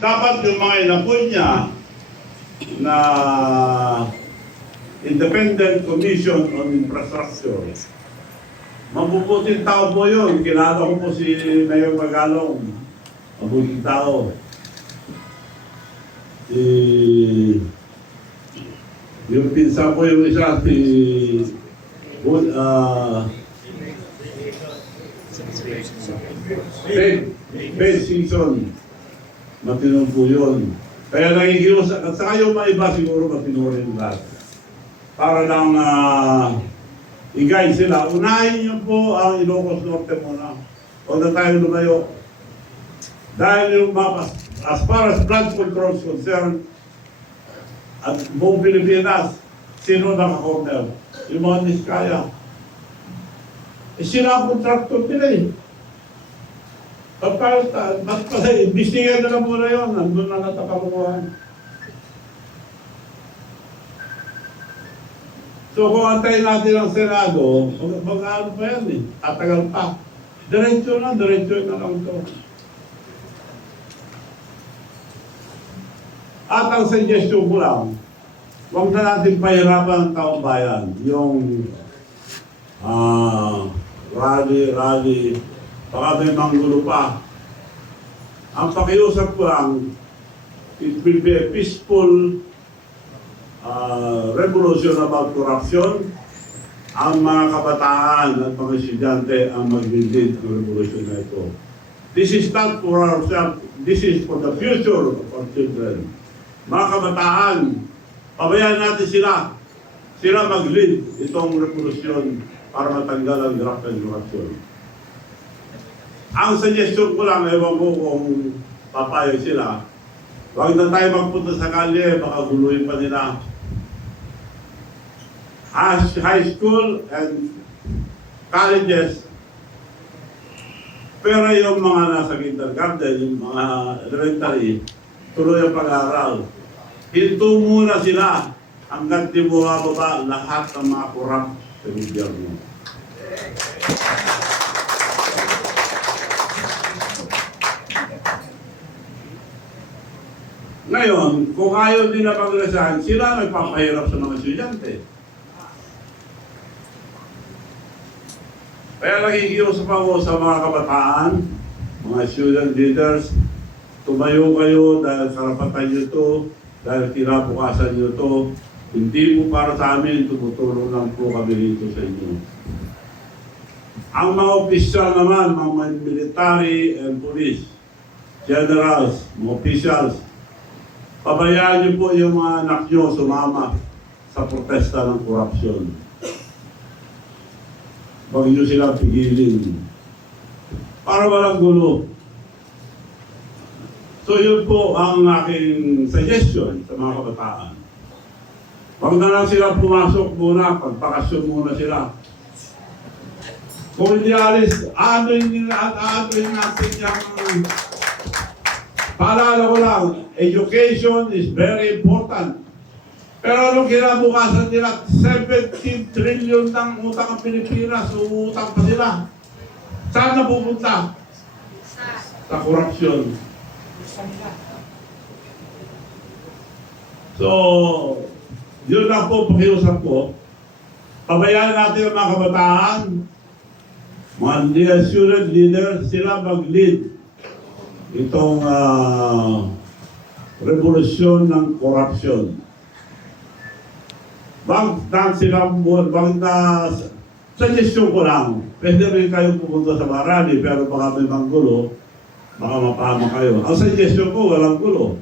dapat yung mga inapoy niya na Independent Commission on Infrastructure, mabubuting tao po yun. Kilala ko po si Mayor Magalong, mabuting tao. Yung pinsa ko yung isa, si Ben Simpson, matinong po yun. Kaya nagigilos, at saka yung mga iba siguro matinong rin lahat. Para lang i-guide sila. Unahin niyo po ang Ilocos Norte muna. Huwag na tayo lumayo. Dahil yung as far as flood control is concerned, at buong Pilipinas, sino naka-corner? Yung mga Niskaya. Sila ang contractor nila eh. Imbestigahan na lang muna yun. Nandun na natapakuhan. So kung antayin natin ang Senado, mag-ano pa yan eh. Tatagal pa. Diretso na lang ito. At ang suggestion ko lang, huwag na natin pahirapan ang taong bayan. Yung rally, baka may manggulo pa. Ang pakiusap ko lang, it will be a peaceful revolution about corruption. Ang mga kabataan at mga estudyante ang mag-lead ng revolution na ito. This is not for ourselves, this is for the future of our children. Mga kabataan, pabayaan natin sila. Sila mag-lead itong revolusyon para matanggal ang graft and corruption. Ang suggestion ko lang, ewan ko kung papayag sila, huwag na tayo magpunta sa kalye, baka guluhin pa nila. As high school and colleges, pero yung mga nasa kindergarten, yung mga elementary, tuloy ang pag-aaral. Hinto muna sila hanggang di bumababa lahat ng mga corrupt sa gobyerno. Ngayon, kung ayaw din na pag-resign, sila nagpapahirap sa mga estudyante. Kaya nakikiusap ako sa mga kabataan, mga student leaders, tumayo kayo dahil karapatan nyo ito, dahil kinabukasan nyo ito. Hindi po para sa amin, tumutulong lang po kami dito sa inyo. Ang mga opisyal naman, mga military and police, generals, mga officials, pabayaan niyo po yung mga anak nyo sumama sa protesta ng korupsyon. Huwag niyo silang pigilin. Para walang gulo. So yun po ang aking suggestion sa mga kabataan. Huwag na lang sila pumasok muna, pagpakasyon muna sila. Kung hindi alis, ano'y natin yung paalala ko lang, education is very important. Pero anong kinabukasan nila? 17 trillion ng utang ang Pilipinas, uutang pa sila. Saan na pupunta? Sa korupsyon. So, yun lang po, pakiusap ko. Pabayaan natin ang mga kabataan, mga student leaders, sila mag-lead itong revolusyon ng korupsyon. Bang suggestion ko lang, pwede rin kayo pupunta sa marami, pero baka may manggulo, baka mapahama kayo. Ang suggestion ko, walang gulo.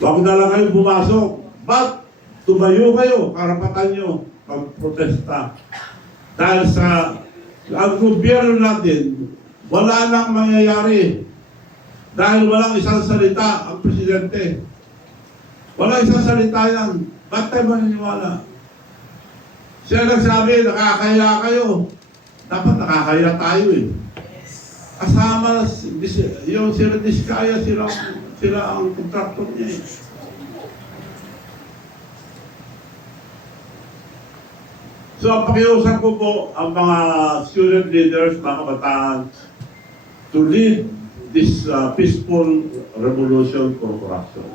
Huwag na lang kayo pumasok. But, tumayo kayo, karapatan nyo, pag-protesta. Dahil sa ang gobyerno natin, wala nang mangyayari. Dahil walang isang salita ang presidente. Walang isang salita yan. Ba't tayo maniniwala? Siya nagsabi, nakakaya kayo. Dapat nakakaya tayo eh. Kasama yung sila Diskaya, sila ang contractor niya eh. So ang pakiusap ko po ang mga student leaders, mga kabataan, to lead this peaceful revolution for corruption.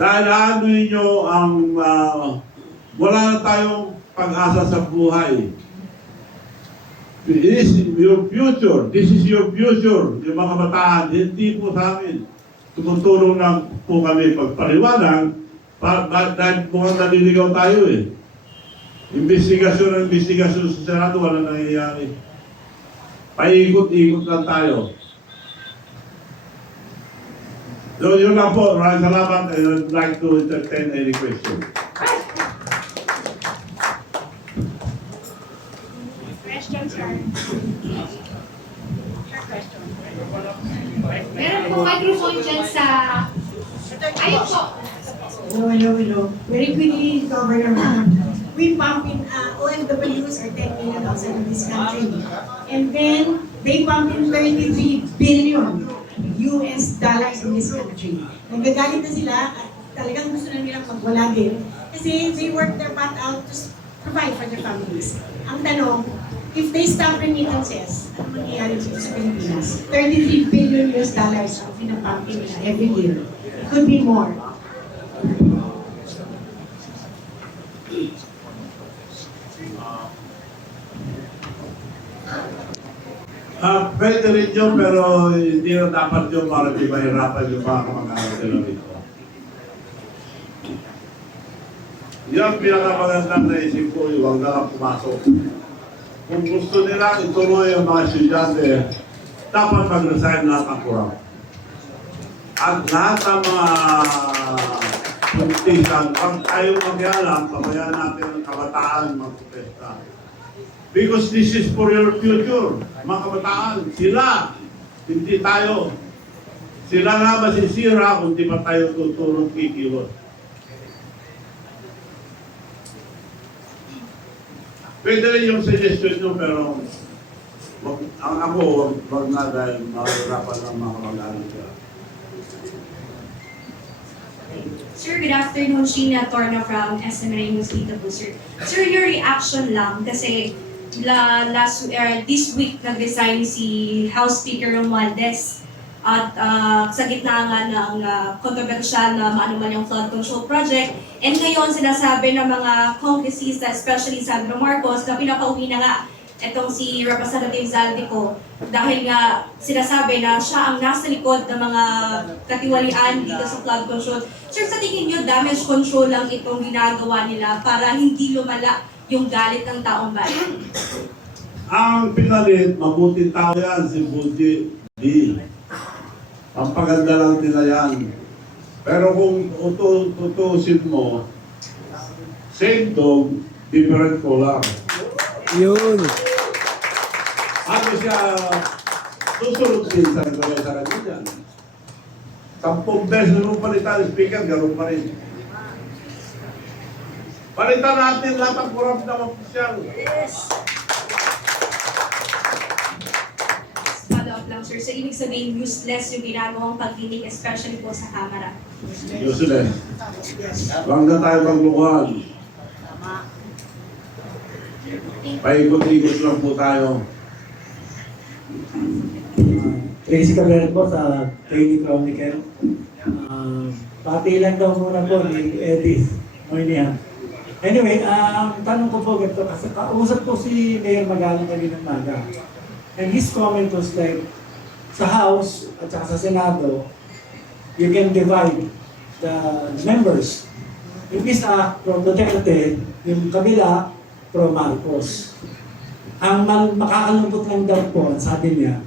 Dahil ano ninyo ang wala na tayong pag-asa sa buhay. It is your future. This is your future. Yung mga kabataan, hindi po sa amin. Tumutulong lang po kami pagpaliwanag dahil mukhang naliligaw tayo eh. Investigasyon sa Senado, wala nangyayari. Paikot-ikot lang tayo. So yun lang po. Maraming salamat. I would like to entertain any question. Questions, sir? Sure, question. Meron po microphone dyan sa... Ayun po. Hello. Very quickly, Governor. We pump in OFWs are 10 million outside of this country. And then, they pump in 33 billion US dollars in this country. Nagagalit na sila at talagang gusto na nilang magwala din. Kasi they work their butt out to provide for their families. Ang tanong, if they stop remittances, ano mangyayari dito sa Pilipinas? 33 billion US dollars ang pinapumping nila every year. It could be more. Pwede rin yun, pero hindi na dapat yun para di mahirapan yung mga kamag-anak nila rito. Yan pinakamagandang naisip ko, huwag na lang pumasok. Kung gusto nila ituloy ang mga estudyante, dapat mag-resign lahat ng kurang. At lahat ng mga puntisan, pag ayaw magyalang, pabayaan natin ang kabataan magprotesta. Because this is for your future, mga kabataan. Sila, hindi tayo. Sila nga masisira kung di pa tayo tutulong kikilos. Pwede rin yung suggestion nyo, pero ang ako, wag na dahil mahirapan ng mga kamag-anak nila. Sir, good afternoon. Sheena Torna from SMNA News dito po, sir. Sir, your reaction lang kasi this week nag-resign si House Speaker Romualdez at sa gitna nga ng controversial na maanuman yung flood control project. And ngayon sinasabi ng mga congressista, especially Sandro Marcos, na pinapauwi na nga itong si Representative Zaldico dahil nga sinasabi na siya ang nasa likod ng mga katiwalian dito sa flood control. Sir, sa tingin nyo, damage control lang itong ginagawa nila para hindi lumala yung galit ng taong bayan? Ang pinalit, mabuting tao yan, si Budi D. Ang paganda lang nila yan. Pero kung tutusin mo, same dog, different color. Yun. Ano siya, susunod din sa kanya dyan. 10 beses nung palitan ng speaker, gano'n pa rin. Palitan natin lahat ang kurap na opisyal. Follow-up lang, sir. So, ibig sabihin, useless yung ginagawang pagdinig, especially po sa Kamara. Useless. Huwag na tayo maglukuhan. Paikot-ikot lang po tayo. Tracy Cabrera po sa Daily Chronicle. Pati lang daw muna po ni Edith Moynihan. Anyway, tanong ko po ganito, kasi kausap ko si Mayor Magalang kanina ng maga. And his comment was like, sa House at saka sa Senado, you can divide the members. Yung isa, pro Duterte, yung kabila, pro Marcos. Ang makakalungkot lang daw po, sabi niya,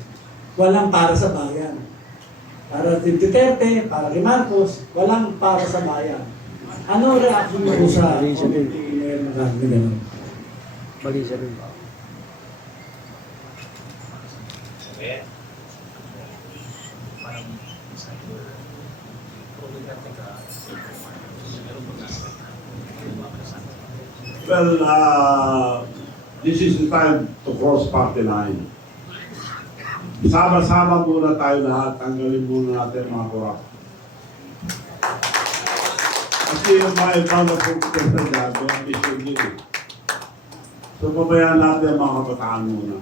walang para sa bayan. Para si Duterte, para kay Marcos, walang para sa bayan. Ano reaction mo sa comment ni Mayor Magalang? Mali siya rin. Well, this is the time to cross party line. Sama-sama muna tayo lahat, tanggalin muna natin mga korap. Kasi yung mga ibang na pagkakita dyan, yung mission nyo. So, pabayaan natin ang mga kabataan muna.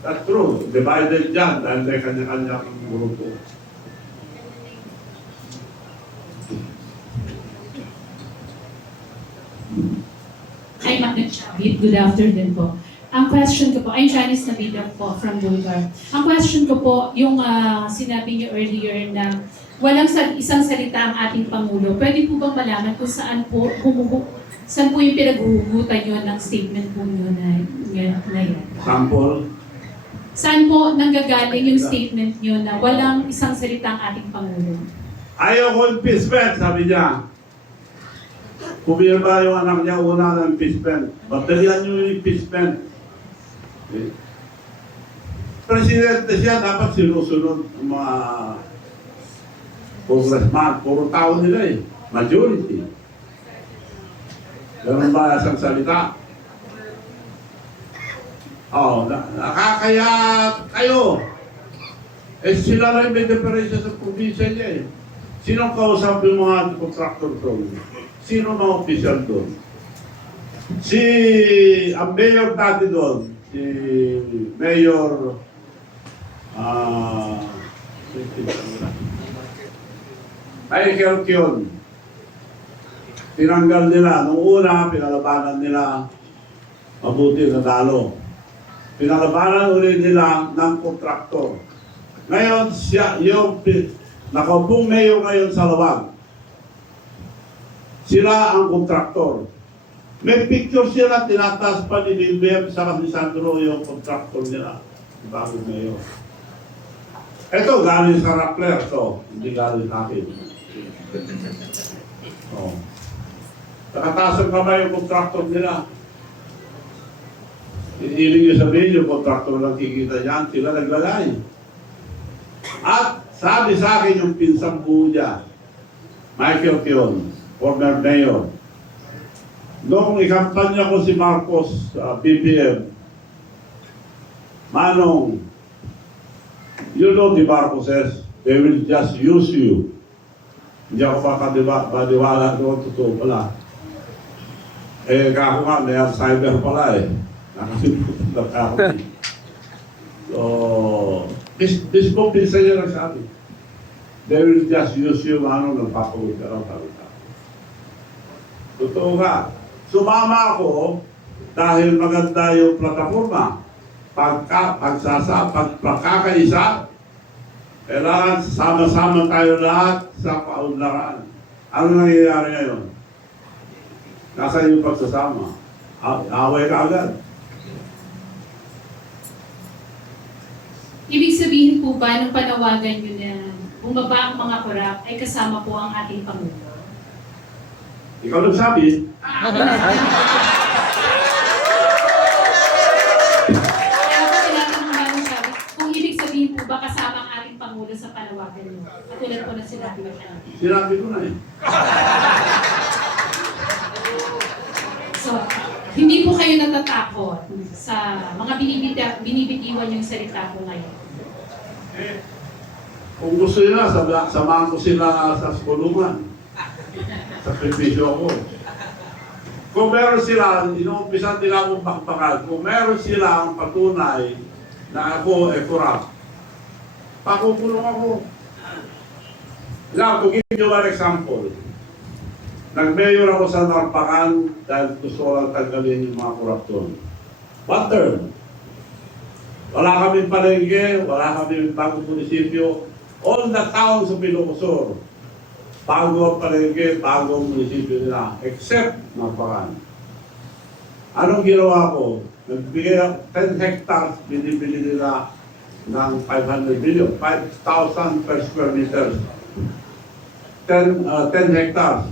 That's true. Divided dyan dahil may kanya-kanya grupo. Hi, Madam Chavit. Good afternoon po. Ang question ko po, I'm Janice Nabidang po from Bulgar. Ang question ko po, yung sinabi niyo earlier na walang isang salita ang ating Pangulo. Pwede po bang malaman kung saan po yung pinaghuhugutan niyo ng statement po niyo na yan? Sample. Saan po nanggagaling yung statement niyo na walang isang salita ang ating Pangulo? Ayaw ko impeachment, sabi niya. Pumirma yung anak niya una ng impeachment. Batalian niyo yung impeachment. Okay. Presidente siya, dapat sinusunod ang mga congressman. Puro tao nila eh. Majority. Ganun ba isang salita? Nakakaya kayo. Eh sila rin may diferensya sa probinsya niya eh. Sinong kausap yung mga contractor doon? Sino mga official doon? Ang mayor dati doon, si Mayor Michael Kion. Tinanggal nila. Nung una, pinalabanan nila mabuti na talo. Pinalabanan ulit nila ng kontraktor. Ngayon, yung nakaupong mayor ngayon sa Lawag. Sila ang kontraktor. May picture sila, tinataas pa ni Bilbem sa Sandro yung kontraktor nila. Bago mayor. Ito, galing sa Rappler to. Hindi galing sa akin. Oh. Nakataas ang kamay yung kontraktor nila. Ibig yung sabihin yung kontraktor lang kikita yan, sila naglalay. At sabi sa akin yung pinsang buo niya, Michael Kion, former mayor. Noong ikampanya ko si Marcos sa BBM, Manong, you know the Marcoses, they will just use you. Hindi ako makadiwala doon, totoo pala. Eh, kako nga, may Alzheimer pala eh. Nakasimutan na ako. So, this po pinsan niya nagsabi. They will just use you, nagpapagod ka lang, sabi ka. Totoo nga. Sumama ako dahil maganda yung plataforma. Pagkakaisa, kailangan sama-sama tayo lahat sa kaunlaran. Ano nangyayari ngayon? Nasa yung pagsasama. Away ka agad. Ibig sabihin po ba nung panawagan nyo na bumaba ang mga korap ay kasama po ang ating Pangulo? Ikaw nagsabi. Kaya ako tinatanong nga nung sabi, kung ibig sabihin po ba kasama ang ating Pangulo sa panawagan nyo? Katulad po na sinabi mo siya. Sinabi ko na eh. So, hindi po kayo natatakot sa mga binibitiwan yung salita po ngayon. Eh, kung gusto nila, samahan ko sila sa kulungan. Sakripisyo ako. Kung meron sila, inuumpisan nila akong bakbakan, kung meron sila ang patunay na ako ay corrupt, pakukulong ako. Now, to give you one example, nag-mayor ako sa Narpacan dahil gusto ko lang tanggalin yung mga korupton. One term. Wala kaming palengke, wala kaming bagong munisipyo. All the towns of Ilocosur, bago ang palengke, bago ang munisipyo nila, except Narpacan. Anong ginawa ko? Nagbigay 10 hectares, binibili nila ng 500 billion, 5,000 per square meters. 10 hectares.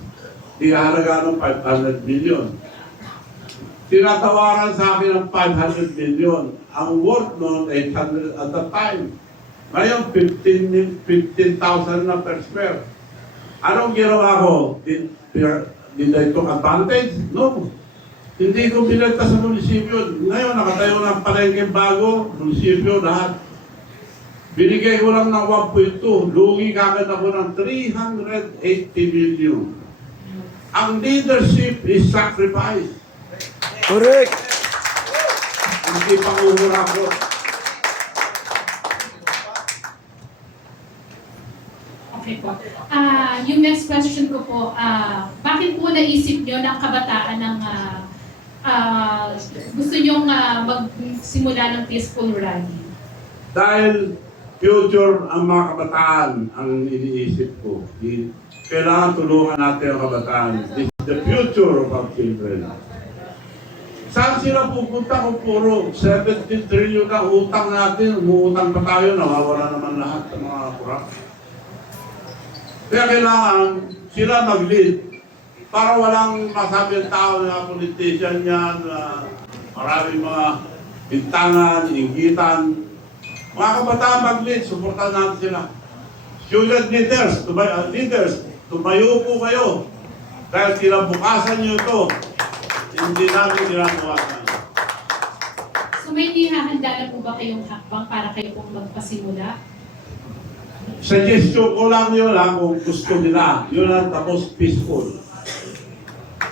Di halaga ng 500 billion. Tinatawaran sa akin ng 500 billion. Ang worth noon, 800 at the time. Ngayon, 15,000 na per square. Anong ginawa ko? Did I took advantage? No. Hindi ko binenta sa munisipyo. Ngayon, nakatayo ng palengke bago, munisipyo, lahat. Binigay ko lang ng 1.2. Lugi kagad ako ng 380 billion. Ang leadership is sacrifice. Correct! Hindi pang-uhurakot. Okay po. Yung next question ko po, bakit po naisip nyo ng kabataan ng gusto nyong magsimula ng peaceful rally? Dahil future ang mga kabataan ang iniisip ko. Kailangan tulungan natin ang kabataan. This is the future of our children. Saan sila pupunta kung puro 17 trillion ang utang natin? Umuutang pa tayo, nawawala naman lahat ng mga kurap. Kaya kailangan sila mag-lead para walang masabi ang tao na politician yan, maraming mga bintangan, inggitan. Mga kabataan mag-lead, suportahan natin sila. Student leaders, tumayo po kayo. Dahil kinabukasan nyo ito, hindi namin ginagawasan. So may nihahanda na po ba kayong hakbang para kayo pong magpasimula? Suggestion ko lang yun kung gusto nila. Yun lang, tapos peaceful.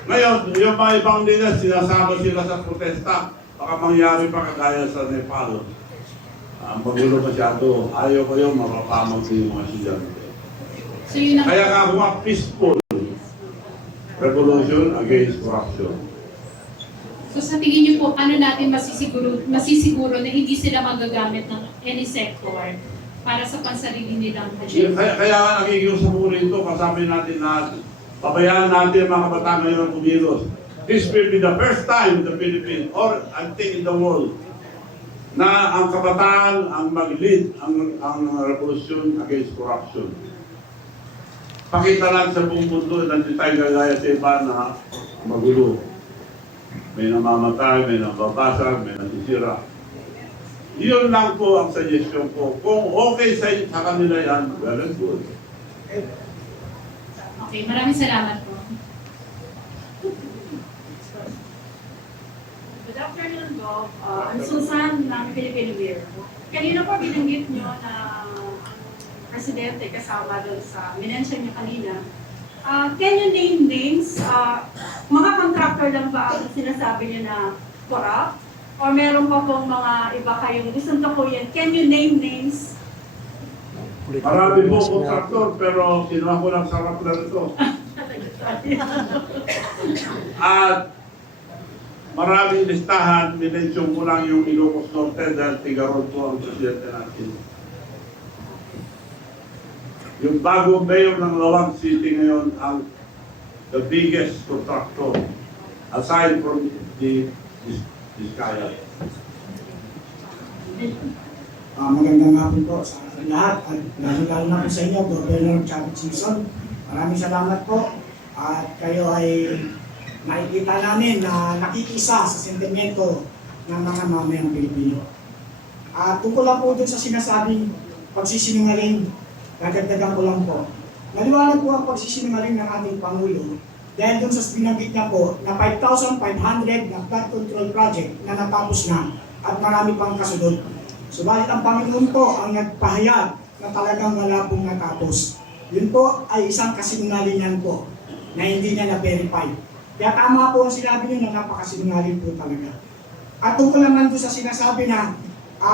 Ngayon, yung mga ibang leaders, sinasama sila sa protesta. Baka mangyari pa kagaya sa Nepal. Magulo masyado. Ayaw ko yung mapapamag sa yung mga estudyante. So yun ang... Kaya nga mga peaceful revolution against corruption. So sa tingin niyo po, paano natin masisiguro na hindi sila magagamit ng any sector para sa pansarili nilang agenda? Kaya nga nakikiusap ko rito, kasabi natin na pabayaan natin ang mga kabataan ngayon ang kumilos. This will be the first time in the Philippines, or I think in the world, na ang kabataan ang mag-lead ang revolution against corruption. Pakita lang sa buong mundo, nandito tayo gagaya sa iba na magulo. May namamatay, may nababasag, may nasisira. Yun lang po ang suggestion ko. Kung okay sa kanila yan, well and good. Okay, maraming salamat po. Good afternoon po. I'm Susan ng Philippine Wear. Kanina po binanggit nyo na ang presidente kasama doon sa minention nyo kanina. Can you name names? Mga contractor lang ba ang sinasabi nyo na corrupt? Or meron pa pong mga iba kayong gustong tukuyin? Can you name names? Marami po kontraktor, pero kinuha ko lang sarap na ito. At maraming listahan, minention ko lang yung Ilocos Norte dahil Tigarol po ang presidente natin. Yung bagong mayor ng Lawag City ngayon ang the biggest contractor aside from the Vizcaya. Magandang hapon po sa lahat at lalo na po sa inyo, Governor Chavit Singson. Maraming salamat po at kayo ay nakikita namin na nakikisa sa sentimento ng mga mamayang Pilipino. At tungkol lang po dun sa sinasabing pagsisinungaling, dagdagan ko lang po. Naliwanag po ang pagsisinungaling ng ating Pangulo dahil dun sa binanggit niya po na 5,500 na flood control project na natapos na at marami pang kasunod. Subalit ang Panginoon po ang nagpahayag na talagang wala pong natapos. Yun po ay isang kasinungalingan po na hindi niya na-verify. Kaya tama po ang sinabi niyo na napakasinungaling po talaga. At tungkol naman doon sa sinasabi na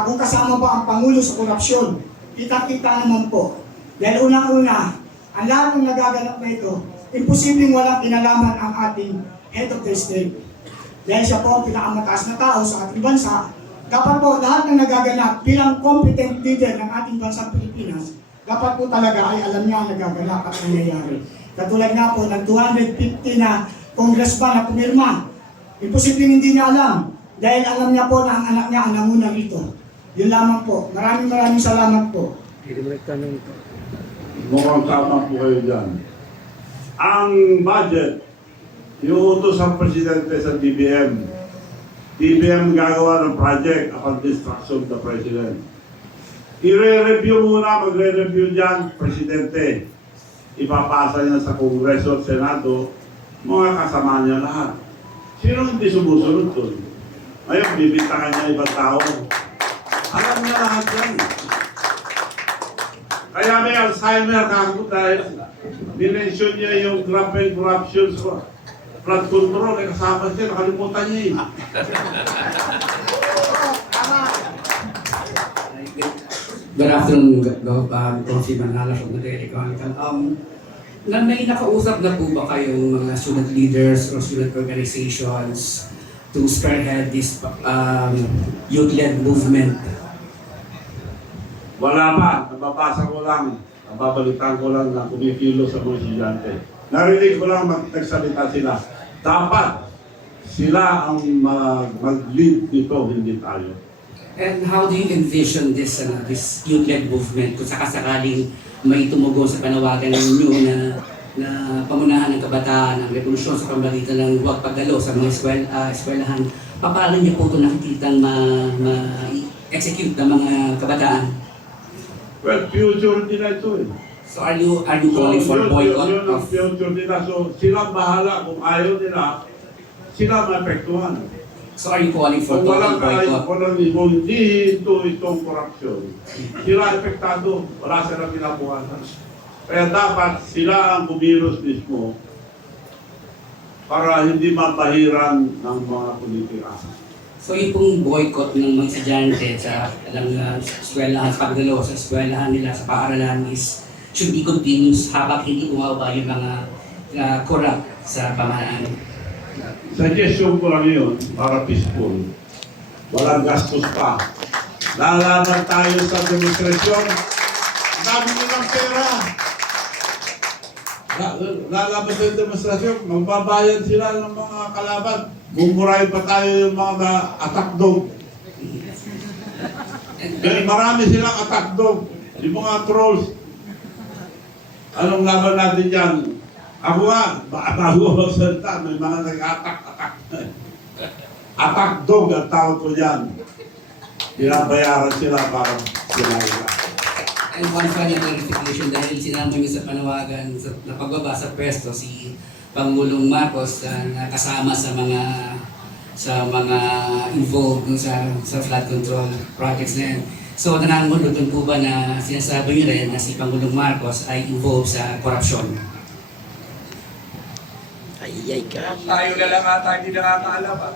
kung kasama ba ang Pangulo sa korupsyon, kita-kita naman po. Dahil unang-una, ang lahat ng nagaganap na ito, imposibleng walang kinalaman ang ating head of the state. Dahil siya po ang pinakamataas na tao sa ating bansa, dapat po lahat ng nagaganap bilang competent leader ng ating bansang Pilipinas, dapat po talaga ay alam niya ang nagaganap at nangyayari. Katulad nga po ng 250 na congressman na pumirma, imposibleng hindi niya alam dahil alam niya po na ang anak niya ang nanguna rito. Yun lamang po. Maraming salamat po. Hindi mo nagtanong ito. Mukhang tama po kayo dyan. Ang budget, iuutos ang presidente sa DBM. DBM gagawa ng project upon instruction of the president. I-re-review muna, magre-review dyan, presidente. Ipapasa niya sa Kongreso at Senado, mga kasama niya lahat. Sino hindi sumusunod doon? Ngayon, bibintangan niya ibang tao. Alam niya lahat yan. Kaya may Alzheimer kako dahil dinensyon niya yung grabe corruption sa flood control. Kasama siya, nakalimutan niya eh. Good afternoon, Congressman Manala from the Daily Chronicle. May nakausap na po ba kayong mga student leaders or student organizations to spearhead this youth-led movement? Wala pa, nababasa ko lang, nababalitan ko lang na kumikilo sa mga estudyante. Narinig ko lang nagsalita sila. Dapat sila ang mag-lead nito, hindi tayo. And how do you envision this youth-led movement kung sakasakaling may tumugon sa panawagan ninyo na pamunahan ng kabataan, ang revolusyon sa pamamagitan ng huwag pagdalo sa mga eskwelahan? Paano niyo po ito nakikitang ma-execute ng mga kabataan? Well, future nila ito eh. So are you calling for boycott Yun ang of... future nila. So sila bahala kung ayaw nila, sila maapektuhan. So are you calling for Kung total boycott? kung hindi itong korupsyon, sila epektado, wala silang kinabukasan. Kaya dapat sila ang bumiros mismo para hindi mapahiran ng mga politika. So yung pong boycott ng mga estudyante sa eskwelahan, pagdalo sa eskwelahan nila, sa paaralan should be continuous habang hindi bumaba yung mga corrupt sa pamahalaan. Suggestion ko lang yun para peaceful. Walang gastos pa. Lalaban tayo sa demonstrasyon. Dami nilang pera. Lalaban sa demonstrasyon. Magbabayad sila ng mga kalaban. Bumurahin pa tayo yung mga attack dog. Marami silang attack dog. Yung mga trolls. Anong laban natin dyan? Ako nga, bago magsalita, may mga nag-attack. Attack dog ang tawag ko dyan. Pinabayaran sila para sila. And one final clarification dahil sinama niyo sa panawagan na pagbaba sa pwesto si Pangulong Marcos na kasama sa mga involved sa flood control projects na yan. So nananggulutan po ba na sinasabi niyo rin na si Pangulong Marcos ay involved sa korupsyon? Ay ka. Tayo na lang ata, hindi nakakaalam ah.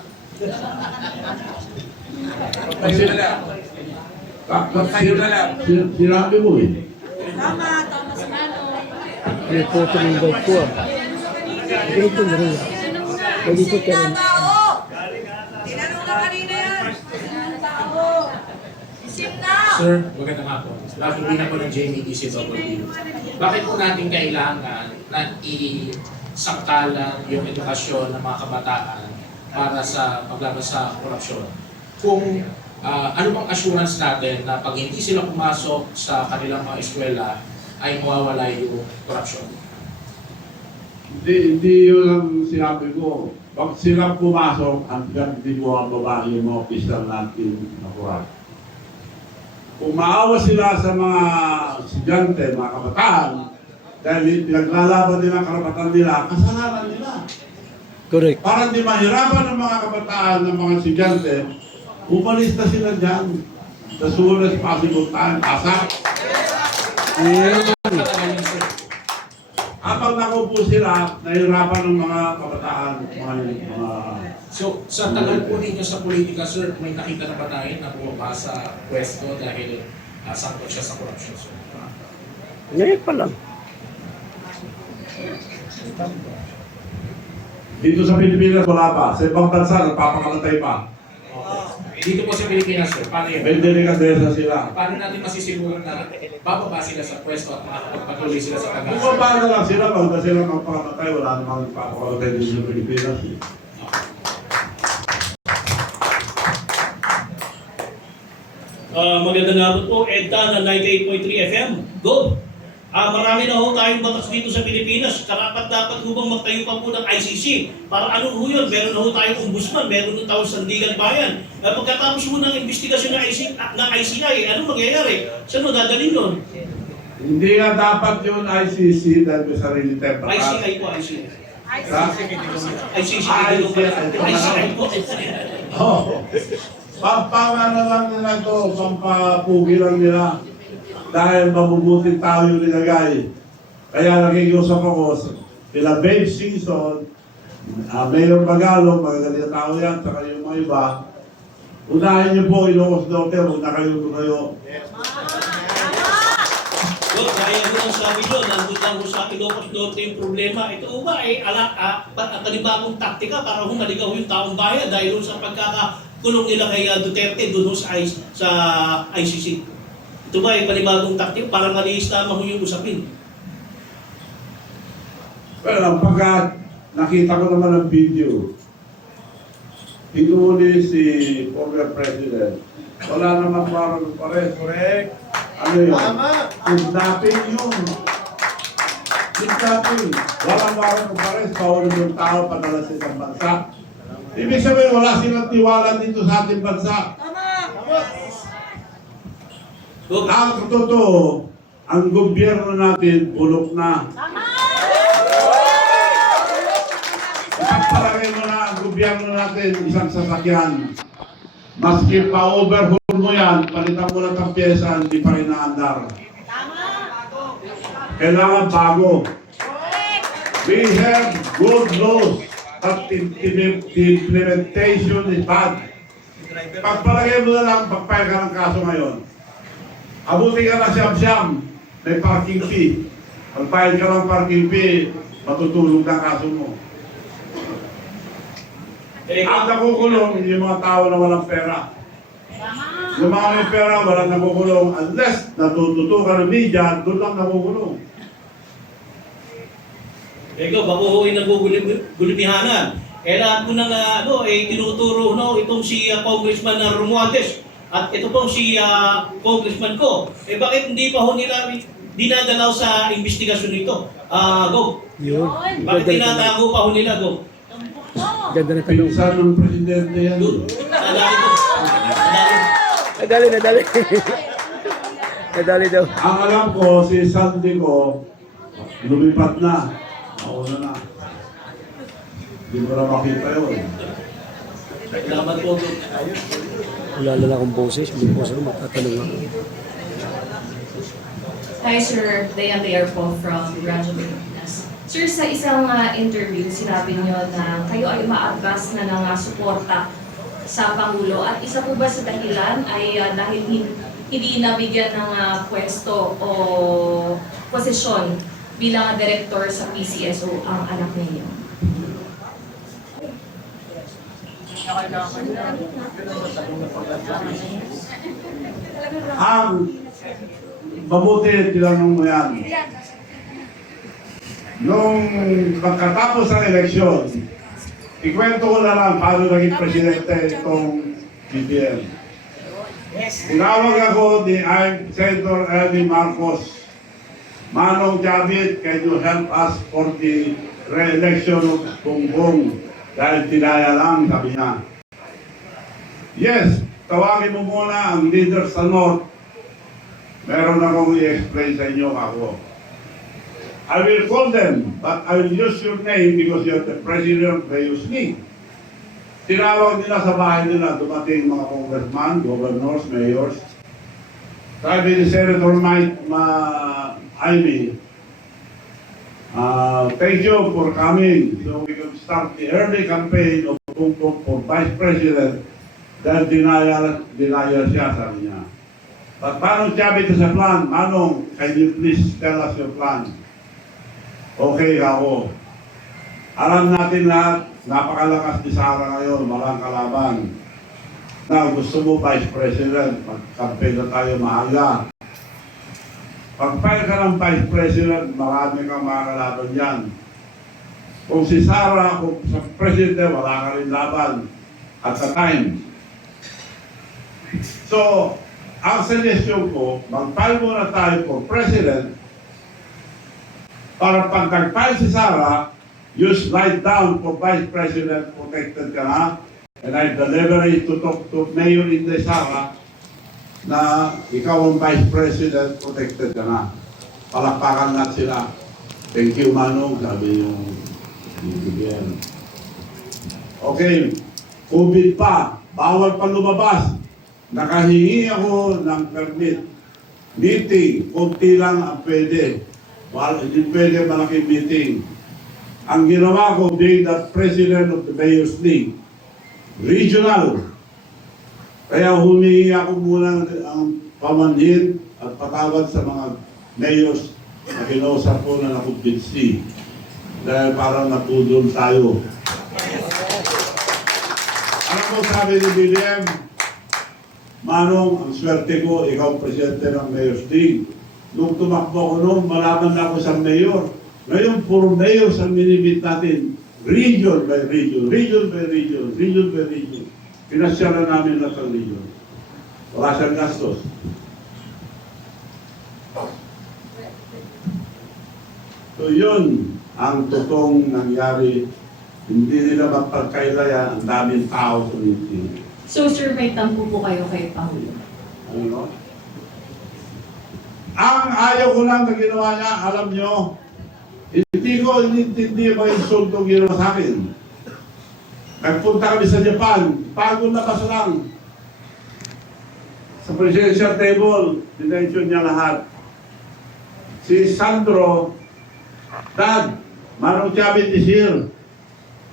Tayo na lang. Tayo na lang. Sinabi mo eh. Tama si Manong. May photo ng bag ko ah. Ito na rin. Pwede ko ka rin. Tinanong na kanina yan. Isim na! Sir, magandang hapon. Lagi din ako ng JMDCW. Bakit po natin kailangan na isaktalan yung edukasyon ng mga kabataan para sa paglaban sa korupsyon? Kung ano bang assurance natin na pag hindi sila pumasok sa kanilang mga eskwela ay mawawala yung korupsyon? Hindi yun ang sinabi ko. Pag sila pumasok, hanggang di mo ang babae yung mga opisyal natin na kurap. Kung maawa sila sa mga estudyante, mga kabataan, dahil pinaglalaban nila ang karapatan nila, kasalanan nila. Correct. Para di mahirapan ng mga kabataan, ng mga estudyante, umalis na sila dyan. Sa soon as possible time, asak. Habang nakupo sila, nahirapan ng mga kabataan, So, sa tagal po ninyo sa politika, sir, may nakita na ba tayo na bumaba sa pwesto dahil sangkot siya sa korupsyon, sir? Ngayon pa lang. Dito sa Pilipinas, wala pa. Sa ibang bansa, nagpapakamatay pa. Dito po sa Pilipinas, sir, paano yun? May delikadesa sila. Paano natin masisiguran na bababa sila sa pwesto at makakapagpatuloy sila sa pag-asa? Bumaba na lang sila, pag sila magpakamatay, wala namang nagpapakamatay dito sa Pilipinas. Magandang hapon po, EDTA na 98.3 FM. Go! Marami na ho tayong batas dito sa Pilipinas. Karapat dapat ho bang magtayo pa po ng ICC? Para ano ho yun? Meron na ho tayong ombudsman, meron na tayong sandigan bayan. Pagkatapos ho ng investigasyon ng ICI, ano mangyayari? Saan ho dadalhin yun? Hindi nga dapat yun ICC dahil may sarili temperat. ICI po, ICI. ICC po. Oo. Pampanga na lang nila ito, pampapugi lang nila. Dahil mabubuting tao yung nilagay. Kaya nakikiusap ako kila Babe Singson, Mayor Magalong, magagaling na tao yan, saka yung mga iba. Unahin niyo po, Ilocos Norte, huwag na kayo. sinasabi nyo, nandun lang ho sa Ilocos Norte yung problema. Ito ho ba ay kanibagong taktika para humaligaw yung taong bayan dahil ho sa pagkakakulong nila kay Duterte doon ho sa ICC. Ito ba ay panibagong taktika para malihis lamang ho yung usapin? Well, pagka nakita ko naman ang video, hinuli si former president, wala naman parang pares. Correct. Ano yun? Tama. Kidnapping yun. Kidnapping. Walang parang pares, paulit yung tao padala sa isang bansa. Ibig sabihin, wala silang tiwala dito sa ating bansa. Ang totoo, ang gobyerno natin bulok na. Ipagpalagay mo na ang gobyerno natin isang sasakyan. Maski pa-overhaul mo yan, palitan mo lang ang pyesa, hindi pa rin naandar. Kailangan bago. We have good laws, but the implementation is bad. Pagpalagay mo na lang, pagpahal ka ng kaso ngayon. Abuti ka na siyam-siyam, may parking fee. Pagpahal ka ng parking fee, matutulog na kaso mo. Ang nakukulong, yung mga tao na walang pera. Yung mga may pera, walang nakukulong. Unless natututukan ng media, doon lang nakukulong. Ikaw, bago ho'y nagugulimihanan. Lahat mo nang tinuturo itong si Congressman Romualdez at ito pong si Congressman ko. Bakit hindi pa ho nila dinadalaw sa investigasyon nito? Go. Yun. Bakit tinatago pa ho nila, Go? Ganda na tanong. Pinsan ng presidente yan. Nadali ko. Nadali. Nadali daw. Ang alam ko, si Sandy ko, lumipat na. Nauna na. Hindi mo na makita yun. Salamat po. Wala na akong boses. May boses ko magtatanong ako. Hi Sir, Dayan Dayer po from Radyo Pilipinas. Sir, sa isang interview, sinabi niyo na kayo ay umaadvance na ng suporta sa Pangulo at isa po ba sa dahilan ay dahil hindi nabigyan ng pwesto o posisyon bilang director sa PCSO ang anak ninyo? Mabuti, tinanong mo yan. Nung pagkatapos ng eleksyon, ikwento ko na lang paano naging presidente itong BBM. Tinawag ako ni Senator Ernie Marcos, Manong Javid, can you help us for the re-election of Bongbong? Dahil tinaya lang, sabi niya. Yes, tawagin mo muna ang leader sa North. Meron akong i-explain sa inyo ako. I will call them, but I will use your name because you're the president of the USNI. Tinawag nila sa bahay nila, dumating mga congressman, governors, mayors. Sabi ni Senator Ivy, thank you for coming. So we can start the early campaign of Bongbong for Vice President. Dahil denial siya, sabi niya. But Manong sabi ito sa plan, Manong, can you please tell us your plan? Okay ako. Alam natin lahat, napakalakas ni Sara ngayon, walang kalaban. Na gusto mo Vice President, mag-campaign na tayo maaga. Pag-file ka ng Vice President, marami kang mga kalaban yan. Kung si Sara, kung sa Presidente, wala ka rin laban at the time. So, ang suggestion ko, mag-file muna tayo for President para pag nag-file si Sara, use write down for Vice President, protected ka na, and I deliver it to talk to Mayor Inday Sara na ikaw ang Vice President, protected ka na. Palakpakan na sila. Thank you, Manong, sabi yung BBM. Okay, COVID pa, bawal pa lumabas. Nakahingi ako ng permit. Meeting, kunti lang ang pwede. Hindi pwede malaking meeting. Ang ginawa ko, being the president of the Mayor's League, regional. Kaya humingi ako muna ang pamanhin at patawad sa mga mayors na kinausap ko na nakumbinsi. Dahil parang napudol tayo. Ano ko sabi ni BBM? Manong, ang swerte ko, ikaw ang presidente ng Mayor's League. Nung tumakbo ko noon, malaman na ako sa mayor. Ngayon, puro mayor sa minimit natin. Region by region, region by region, region by region. Pinasyalan namin lahat ng region. Wala siyang gastos. So yun ang totoong nangyari. Hindi nila mapagkailaya ang daming tao sa meeting. So sir, may tampo po kayo kay Pangulo? Ano? Ang ayaw ko lang na ginawa niya, alam nyo, hindi ko inintindi ang mga insultong ginawa sa akin. Nagpunta kami sa Japan, bagong labas lang. Sa presidential table, dinensyon niya lahat. Si Sandro, Dad, Manong Chavez is here.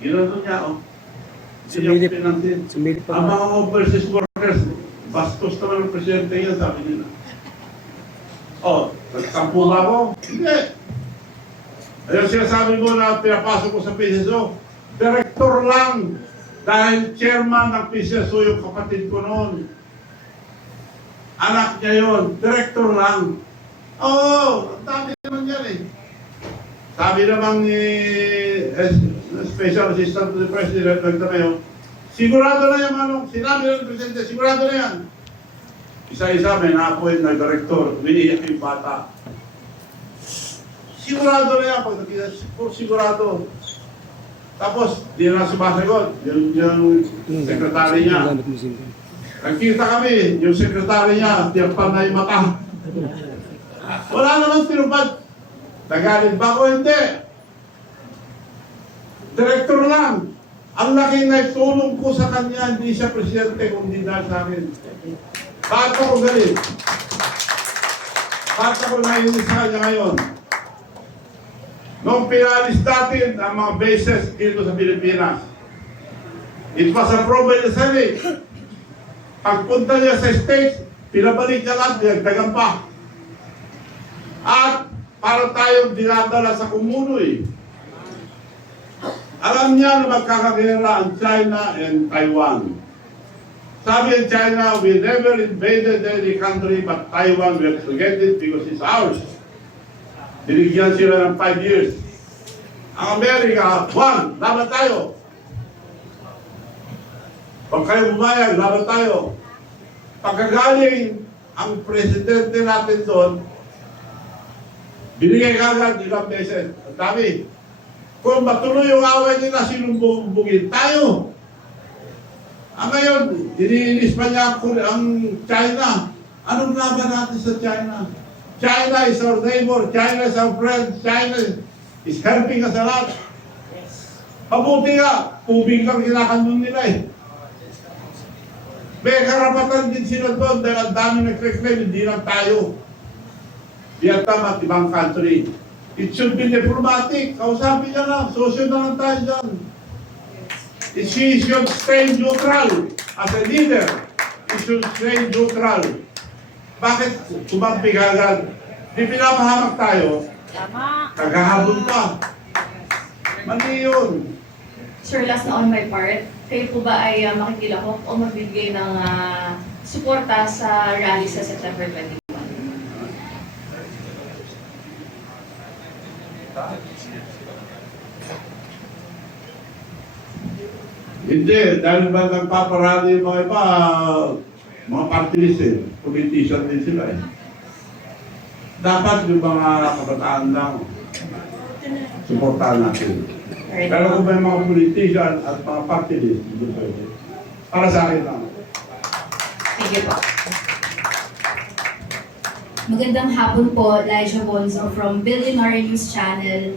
Ginawa niya, oh. Sumilip pa Ang nga. mga overseas workers, bastos naman ang presidente yan, sabi nila. Oh, nagtampo ba ako? Hindi. Ayun sinasabi mo na pinapasok ko sa PCSO, director lang. Dahil chairman ng PCSO yung kapatid ko noon. Anak niya yun, director lang. Oo, ang dami naman yan eh. Sabi naman ni Special Assistant to the President, nagtamayo, sigurado na yan, Manong. Sinabi ng Presidente, sigurado na yan. Isa-isa may na-appoint na director, winiyak yung bata. Sigurado na yan, pag nakita, sigurado. Tapos, di na sumasagot, yung sekretary niya. Nagkita kami, yung sekretary niya, tiyapan na yung mata. Wala naman tinupad. Nagalit ba ako? Hindi. Director lang. Ang laking naitulong ko sa kanya, hindi siya presidente, kundi dahil sa akin. Bakit ako galit? Bakit ako naiinis sa kanya ngayon? Nung pinalis natin ang mga bases dito sa Pilipinas, it was approved by the Senate. Pagpunta niya sa States, pinabalik niya lahat, dinagdagan pa. At para tayong dinadala sa kumunoy. Alam niya na magkakagera ang China and Taiwan. Sabi ng China, we never invaded any country but Taiwan, we have to get it because it's ours. Binigyan sila ng 5 years. Ang Amerika, 1, laban tayo. Pag kayo bumayag, laban tayo. Pagkagaling ang presidente natin doon, binigay kagad ilang beses. Ang dami. Kung matuloy yung away nila, sinong bubugin? Tayo. Ngayon, diniinis pa niya ang China. Anong laban natin sa China? China is our neighbor. China is our friend. China is helping us a lot. Mabuti nga, tubig lang kinakanon nila eh. May karapatan din sila doon dahil ang dami nag-reclaim, hindi lang tayo. Vietnam at ibang country. It should be diplomatic. Kausapin niya lang. Sosyo na lang tayo dyan. She should stay neutral. As a leader, she should stay neutral. Bakit kumampi agad? Di pinapahamak tayo. Kagahabol pa. Mali yun. Sir, last na on my part, kayo po ba ay makikilahok o magbibigay ng suporta sa rally sa September 21? Hindi, dahil ba nagpaparali yung mga iba, mga party list eh, politician din sila eh. Dapat yung mga kabataan lang, suportahan natin. Pero kung may mga politician at mga party list, hindi pwede. Para sa akin lang. Thank you po. Magandang hapon po, Elijah Bonzo from Billionaire News Channel.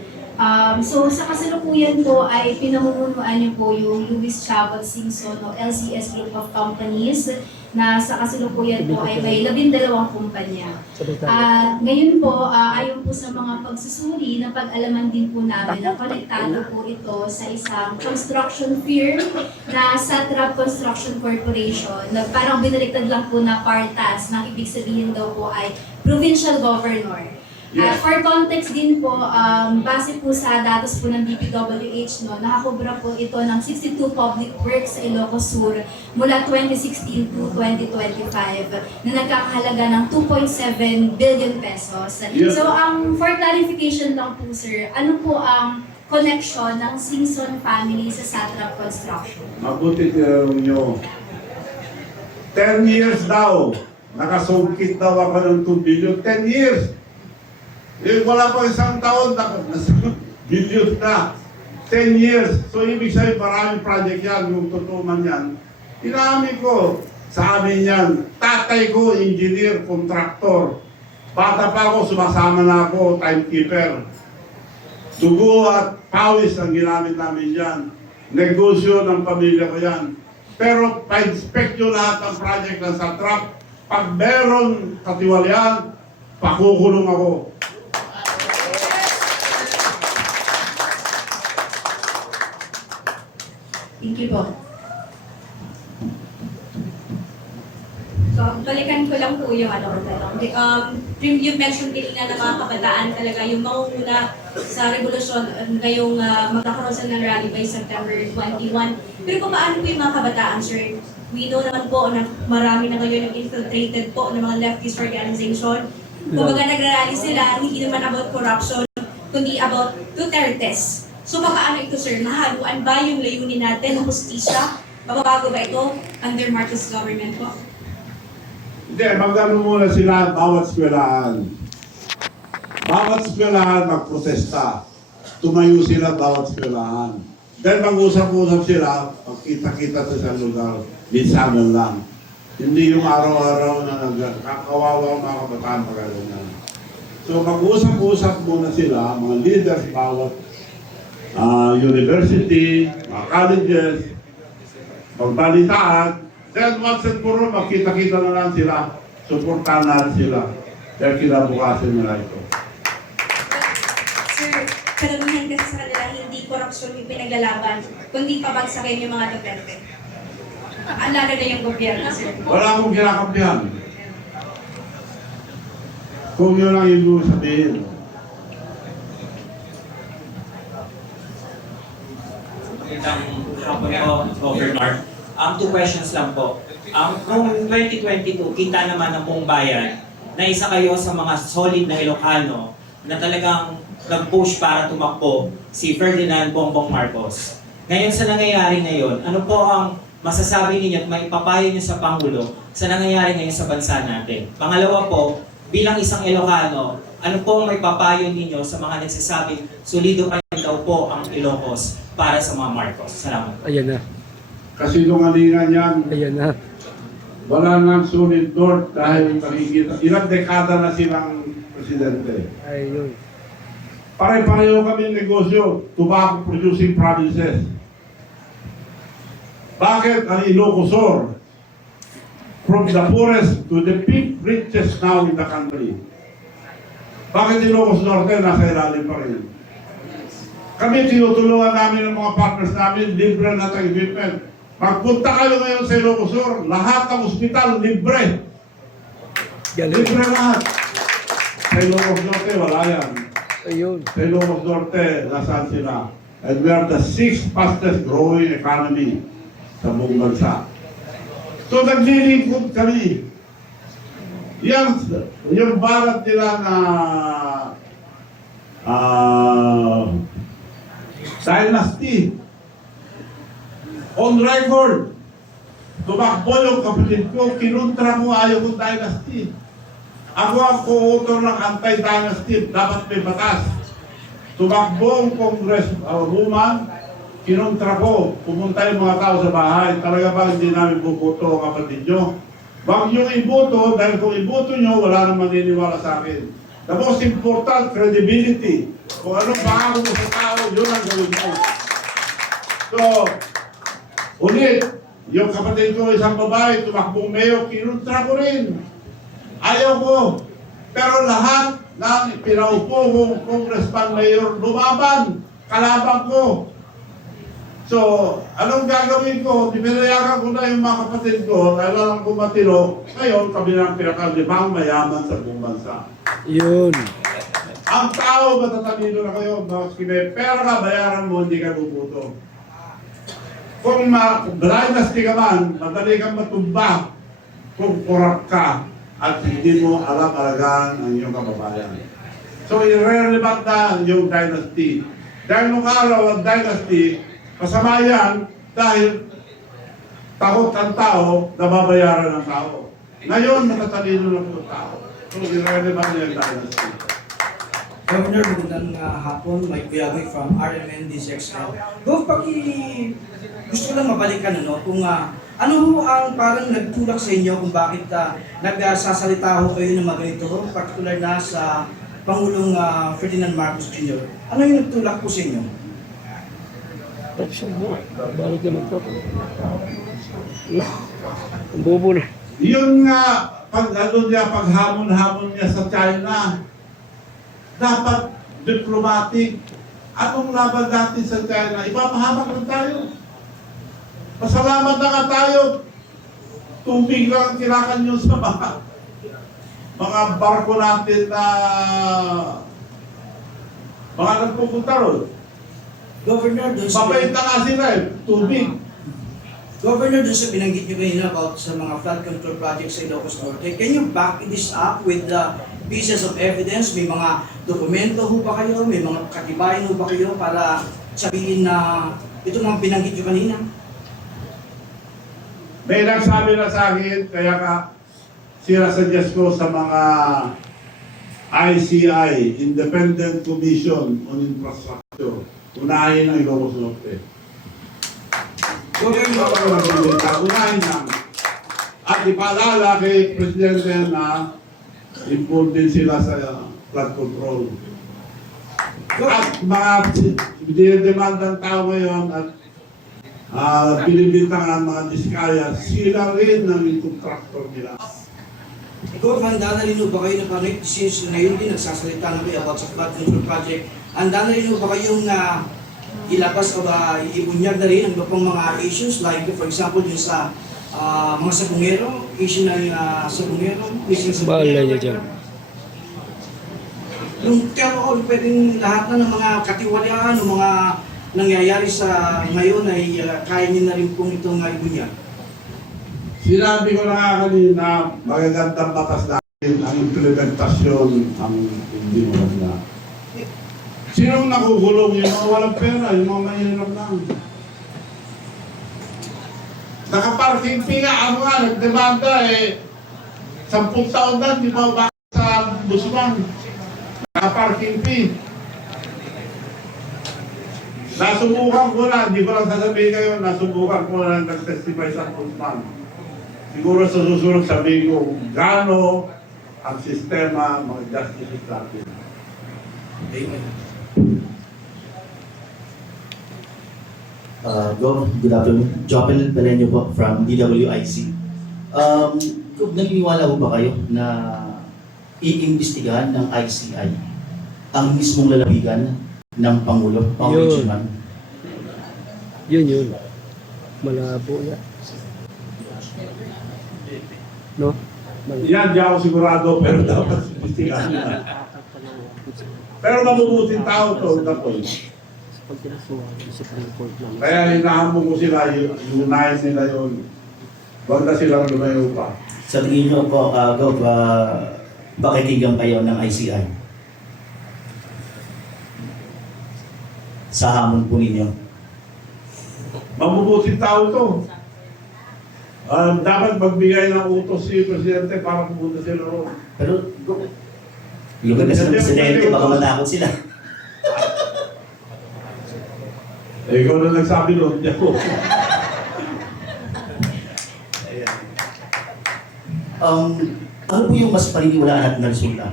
So sa kasalukuyan po ay pinamumunuan niyo po yung Luis Chavez Singson o LCS Group of Companies na sa kasalukuyan po ay may 12 kumpanya. At ngayon po, ayon po sa mga pagsusuri, napag-alaman din po namin na konektado po ito sa isang construction firm na Satrap Construction Corporation na parang binaliktad lang po na partas ng ibig sabihin daw po ay provincial governor. Yes. For context din po, base po sa datos po ng DPWH, no, nakakubra po ito ng 62 public works sa Ilocos Sur mula 2016 to 2025 na nagkakahalaga ng 2.7 billion pesos. Yes. So, for clarification lang po sir, ano po ang connection ng Singson family sa Satrap Construction? Mabuti tinanong nyo. 10 years daw. Nakasungkit daw ako ng 2 billion. 10 years. Eh, wala pa isang taon, billion na. 10 years. So, ibig sabihin, maraming project yan. Yung totoo man yan. Inamin ko, sa amin yan. Tatay ko, engineer, contractor. Bata pa ako, sumasama na ako, timekeeper. Dugo at pawis ang ginamit namin yan. Negosyo ng pamilya ko yan. Pero pa-inspect nyo lahat ng project ng Satrap. Pag meron katiwalian, pakukulong ako. Thank you po. So, balikan ko lang po yung tanong. You mentioned kanina na mga kabataan talaga yung mangunguna sa revolusyon ngayong magkakaroon sa ng rally by September 21. Pero kung paano po yung mga kabataan, sir? We know naman po na marami na ngayon yung infiltrated po ng mga leftist organization. Kumbaga nagrarally sila, hindi naman about corruption, kundi about Dutertes. So paano ito, sir? Nahaluan ba yung layunin natin ng hustisya? Mababago ba ito under Marcos government po? Hindi, magano muna sila bawat eskwelahan. Bawat eskwelahan magprotesta. Tumayo sila bawat eskwelahan. Then mag-usap-usap sila, magkita-kita sa isang lugar, minsanan lang. Hindi yung araw-araw na nagkakawawa ang mga kabataan pagkaganan. So mag-usap-usap muna sila, mga leaders bawat university, mga colleges, magbalitaan. Then once and for all, magkita-kita na lang sila, suportahan natin sila. Dahil kinabukasan nila ito. Sir, karamihan kasi sa kanila, hindi korupsyon yung pinaglalaban, kundi pabagsakin yung mga Duterte. Alala na yung gobyerno, sir. Wala akong kinakampihan. Kung yun lang yung sabihin. Magandang hapon po, Governor. 2 questions lang po. Noong 2022, kita naman ng buong bayan na isa kayo sa mga solid na Ilocano na talagang nag-push para tumakbo si Ferdinand Bongbong Marcos. Ngayon sa nangyayari ngayon, ano po ang masasabi ninyo at maipapayo niyo sa Pangulo sa nangyayari ngayon sa bansa natin? Pangalawa po, bilang isang Ilocano, ano po ang maipapayo ninyo sa mga nagsasabing solido pa rin daw po ang Ilocos para sa mga Marcos? Salamat. Ayan na. Kasi nungalingan yan. Ayan na. Wala nang solid north dahil nakikita. Ilang dekada na silang presidente. Ayun. Pare-pareho kami negosyo, tobacco producing provinces. Bakit ang Ilocos Sur, from the poorest to the fifth richest now in the country? Bakit Ilocos Norte nasa ilalim pa rin? Kami tinutulungan namin ng mga partners namin, libre na equipment. Magpunta kayo ngayon sa Ilocos Sur, lahat ng ospital libre. Libre lahat. Sa Ilocos Norte, wala yan. Ayun. Sa Ilocos Norte, nasaan sila? And we are the 6th fastest growing economy sa buong bansa. So naglilingkod kami. Yung balat nila na dynasty, on record, tumakbo yung kapatid ko, kinuntra mo ayaw kong dynasty. Ako ang co-author ng anti-dynasty, dapat may batas. Tumakbo ang congresswoman, kinuntra ko, pumunta yung mga tao sa bahay, talaga ba hindi namin buboto ang kapatid nyo? Huwag nyo iboto, dahil kung iboto nyo, wala nang maniniwala sa akin. The most important, credibility. Kung anong pangako mo sa tao, yun ang gawin mo. So, ulit, yung kapatid ko, isang babae, tumakbong mayo, kinuntra ko rin. Ayaw ko. Pero lahat ng pinaupo kong congressman mayor, lumaban, kalaban ko. So, anong gagawin ko? Pinayagan ko na yung mga kapatid ko, kailangan ko matiro. Ngayon, kami ng pinakalimang mayaman sa buong bansa. Yun. Ang tao, matatalino na kayo, maski may pera ka, bayaran mo, hindi ka bubuto. Kung dynasty ka man, madali kang matumba kung korap ka at hindi mo alam-alagaan ang iyong kababayan. So, irrelevant na yung dynasty. Dahil nung araw ang dynasty, masama yan dahil takot ang tao, nababayaran ng tao. Ngayon, matatalino na po ang tao. So, irrelevant na yung dynasty. Governor, magandang hapon. Mike Kuyagoy from RMN DZXL. Gov, gusto ko lang mabalikan kung ano ang parang nagtulak sa inyo kung bakit nagsasalita ho kayo ng mga ganito, particular na sa Pangulong Ferdinand Marcos Jr. Ano yung nagtulak po sa inyo? Balik naman to. Ang bobo na. Yun nga, paghamon-hamon niya sa China, dapat diplomatic. Anong laban natin sa China? Ipapahamak lang tayo. Pasalamat na nga tayo. Tubig lang ang kirakan nyo sa mga barko natin na mga nagpupunta ron. Governor, doon sa... Mabait na nga sila tubig. Governor, doon sa binanggit nyo kanina about sa mga flood control projects sa Ilocos Norte, can you back this up with the pieces of evidence? May mga dokumento ho ba kayo? May mga katibayan ho ba kayo para sabihin na ito mga binanggit nyo kanina? May nagsabi na sa akin, kaya ka sinasuggest ko sa mga ICI, Independent Commission on Infrastructure, unahin ang Ilocos Norte. Unahin lang. At ipaalala kay Presidente na involved din sila sa flood control. At mga dinidemandang tao ngayon at binibintangan mga diskaya, sila rin ang contractor nila. Ikaw, handa na rin ba kayo na parang since ngayon din nagsasalita na kayo about sa flood control project, handa na rin ba kayong ilabas o ibunyag na rin ang iba pang mga issues like for example yung sa mga sabungero, issue ng sabungero, missing sabungero. Yung tell-all, pwedeng lahat na ng mga katiwalaan o mga nangyayari sa ngayon ay kaya niyo na rin pong itong ibunyag. Sinabi ko na nga kanina, magagandang batas natin ang implementasyon ang hindi maganda. Sinong nakukulong? Yung mga walang pera, yung mga mahirap lang. Nakaparking fee nga, ano nga, nagdemanda 10 taon na, di ba sa Busman? Nakaparking fee. Nasubukan ko na, di ba lang sasabihin kayo, nasubukan ko na nag-testify sa Busman. Siguro sa susunod sabihin ko, gaano ang sistema mag-justice natin. Amen. Good afternoon. Jopel Pelenyo po from DWIC. Kung naniniwala po ba kayo na iimbestigahan ng ICI ang mismong lalawigan ng Pangulo, Panguluhan? Yun. Malabo yan. No? Yan, di ako sigurado, pero dapat imbestigahan nila. Pero mabubuting tao to, Dapoy. Kaya hinahamon ko sila, unahin nila yun. Huwag na silang lumayo pa. Sa tingin nyo po, pakikinggan kayo ng ICI? Sa hamon po ninyo? Mabubuting tao to. Dapat magbigay ng utos si Presidente para pumunta sila roon. Pero, lugar kasi ng Presidente, baka matakot sila. Ikaw na nagsabi noon, di ako. Ano po yung mas paniniwalaan natin na resulta?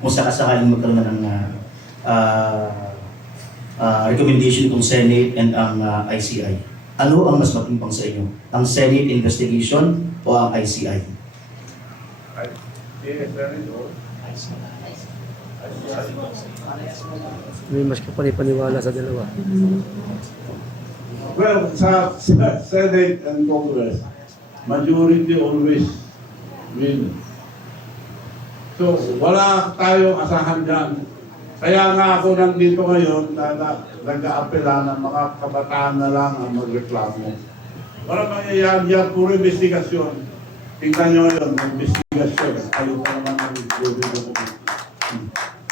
Kung sakasakaling magkaroon na ng recommendation ng Senate and ang ICI. Ano ang mas matimbang sa inyo? Ang Senate investigation o ang ICI? May mas kapanipaniwala sa dalawa. Well, sa Senate and Congress, majority always win. So, wala tayong asahan dyan Kaya nga ako nandito ngayon na nag-aapela ng mga kabataan na lang ang magreklamo. Para mangyayari yan, puro investigasyon. Tingnan nyo ngayon, investigasyon. Ayaw pa naman ang dokument.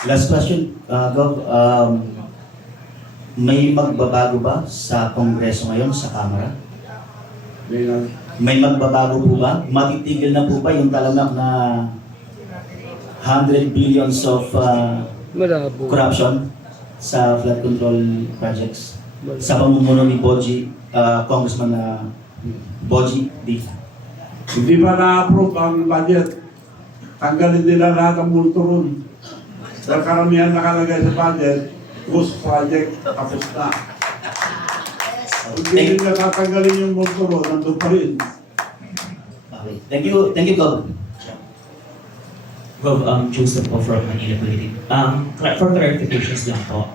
Last question, Gov. May magbabago ba sa Kongreso ngayon, sa Kamara? May magbabago po ba? Matitigil na po ba yung talamak na 100 billions of corruption sa flood control projects? Sa pamumuno ni Boji, Congressman Boji D. Hindi pa na-approve ang budget. Tanggalin nila lahat ang multo ron. Dahil karamihan nakalagay sa budget, ghost project, tapos na. Hindi nila tatanggalin yung multo ron, nandun pa rin. Okay. Thank you, Gov. Gov, Joseph po from Manila Politic. For clarifications lang po,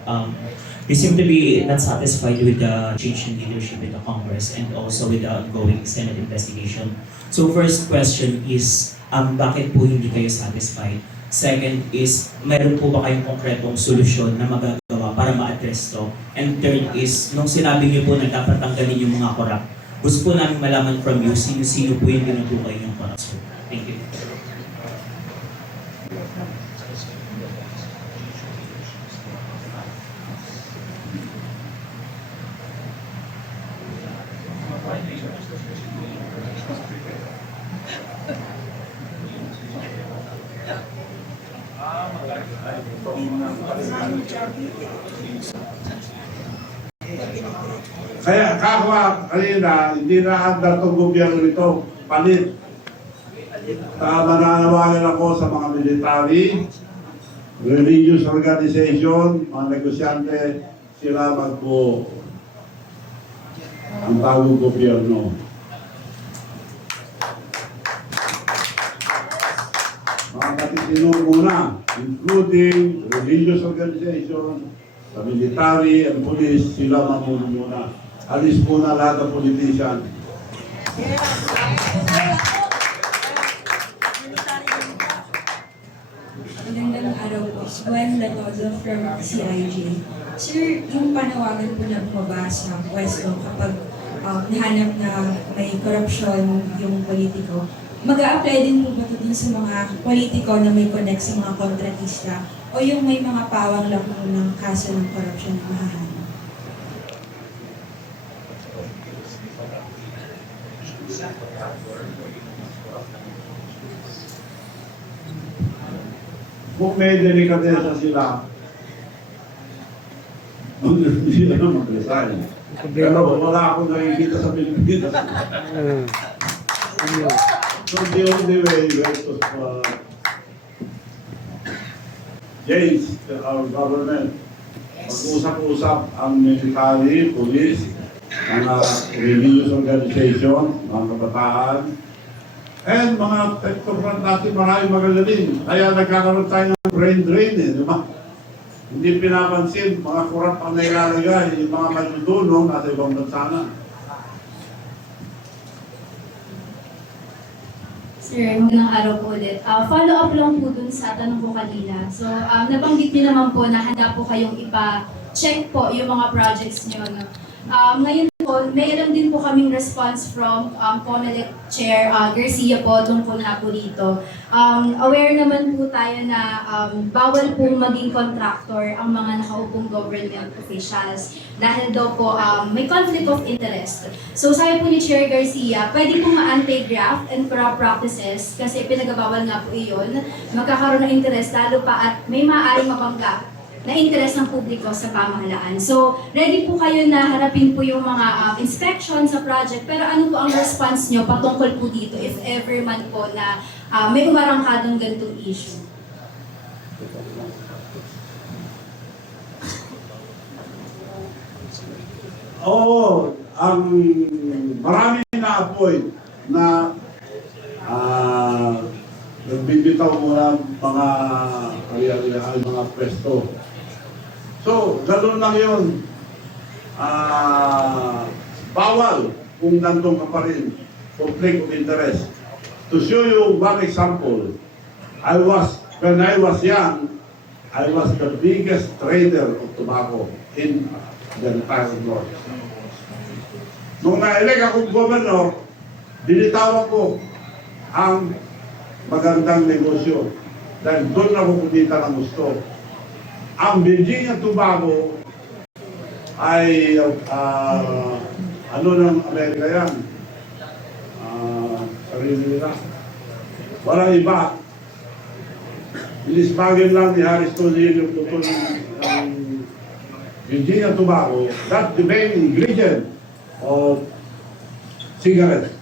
we seem to be not satisfied with the change in leadership in the Congress and also with the ongoing Senate investigation. So first question is, bakit po hindi kayo satisfied? Second is, meron po ba kayong konkretong solusyon na magagawa para ma-address to? And third is, nung sinabi niyo po na dapat tanggalin yung mga corrupt, gusto po namin malaman from you, sino po yung tinutukoy yung corrupt? Thank you. Kaya kahwa kanina, hindi na handa itong gobyerno ito, palit. Mananawagan ako sa mga military, religious organization, mga negosyante, sila magpo ang bagong gobyerno. Mga katitino muna, including religious organization, sa military and police, sila muna. Alis muna lahat ng politician. Magandang araw po. Gwen Latozo from CIJ. Sir, yung panawagan po na bumaba sa Pwesto kapag nahanap na may korupsyon yung politiko, mag-a-apply din po ba ito dun sa mga politiko na may connect sa mga kontratista o yung may mga pawang lang po ng kaso ng korupsyon na mahahanap? Kung may delikatesa sila, hindi sila mag-resign. Pero wala akong nakikita sa Pilipinas. So the only way to change our government, mag-usap-usap ang military, police, mga religious organization, mga kabataan, and mga technocrat natin maraming magagaling. Kaya nagkakaroon tayo ng brain drain di ba? Hindi pinapansin, mga kurap ang nailalagay, yung mga matutulong nasa ibang bansa na. Sir, magandang araw po ulit. Follow up lang po dun sa tanong ko kanina. So, nabanggit niyo naman po na handa po kayong ipa-check po yung mga projects niyo. No? Ngayon po, mayroon din po kaming response from COMELEC Chair Garcia po tungkol na po dito. Aware naman po tayo na bawal po maging contractor ang mga nakaupong government officials dahil daw po may conflict of interest. So sabi po ni Chair Garcia, pwede po ma-anti-graft and corrupt practices kasi pinagabawal nga po iyon, magkakaroon ng interest lalo pa at may maaaring mabangga na interes ng publiko sa pamahalaan. So, ready po kayo na harapin po yung mga inspection sa project, pero ano po ang response nyo patungkol po dito if ever man po na may umarangkadang ganitong issue? Oo, ang marami na-appoint na nagbibitaw muna mga mga pwesto. So, gano'n lang yun. Bawal kung nandun ka pa rin. Conflict of interest. To show you one example, when I was young, I was the biggest trader of tobacco in the entire North. Nung na-elect akong governor, binitawan ko ang magandang negosyo dahil doon ako kumita ng gusto. Ang Virginia Tobacco ay ano ng Amerika yan? Sarili nila. Walang iba. Inisbagin lang ni Harris Tolil yung tutol ng Virginia Tobacco. That's the main ingredient of cigarette.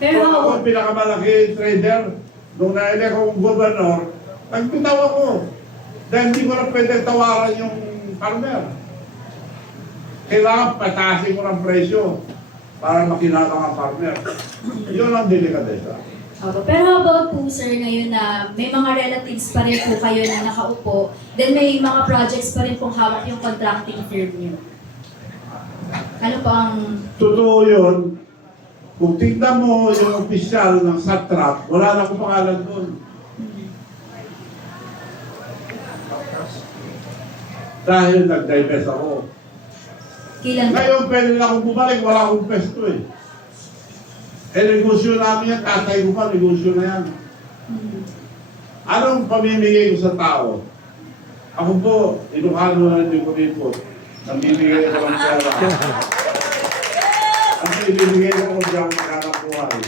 Pero So, ako ang pinakamalaki trader. Nung na-elect akong governor, nagbitaw ako. Dahil hindi ko na pwede tawaran yung farmer. Kailangan patasin ko ng presyo para makinabang ang farmer. Yun ang delikadesa. Opo. Pero how about po sir ngayon na may mga relatives pa rin po kayo na nakaupo, then may mga projects pa rin pong hawak yung contracting firm niyo. Ano po ang... Totoo yun. Kung tignan mo yung opisyal ng SATRAP, wala na akong pangalan doon. Dahil nag-divest ako. Kailan po? Ngayon pwede na akong bumalik, wala akong pwesto eh. Negosyo namin yan, tatay ko pa, negosyo na yan. Anong pamimigay ko sa tao? Ako po, Ilocano na hindi ko rito. Namimigay ko ng pera. Ang ibibigay ko kung diyan maghanap buhay.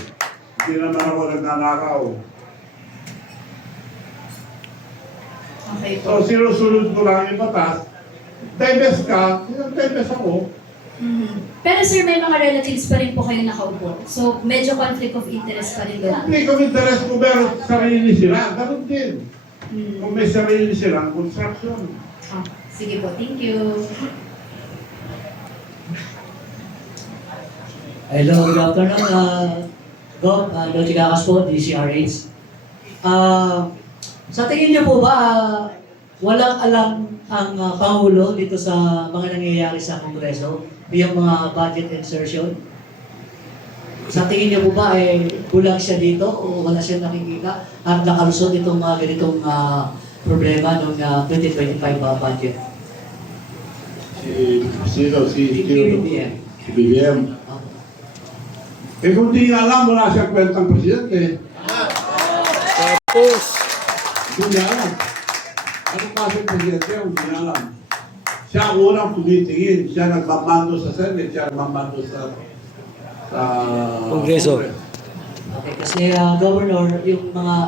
Hindi naman ako nagnanakaw. Okay po. So, sinusunod ko lang yung batas. Divest ka, divest ako. Pero sir, may mga relatives pa rin po kayo nakaupo. So, medyo conflict of interest pa rin ba? Hindi kong interest ko, pero sarili sila. Ganun din. Kung may sarili silang construction. Ah, sige po, thank you. Hello, good afternoon. Gov, Lodi Kakas po, DCRH. Sa tingin niyo po ba, walang alam ang Pangulo dito sa mga nangyayari sa Kongreso, yung mga budget insertion? Sa tingin niyo po ba, kulang siya dito o wala siya nakikita at nakalusot itong mga ganitong problema ng 2025 budget? Si BBM. Eh kung di niya alam, wala siyang kwentang presidente. Tapos, Hindi niya alam. Anong klaseng presidente yung hindi niya alam? Siya ang unang tumitingin. Siya nagmamando sa Senate, siya nagmamando sa Kongreso. Okay, kasi Governor,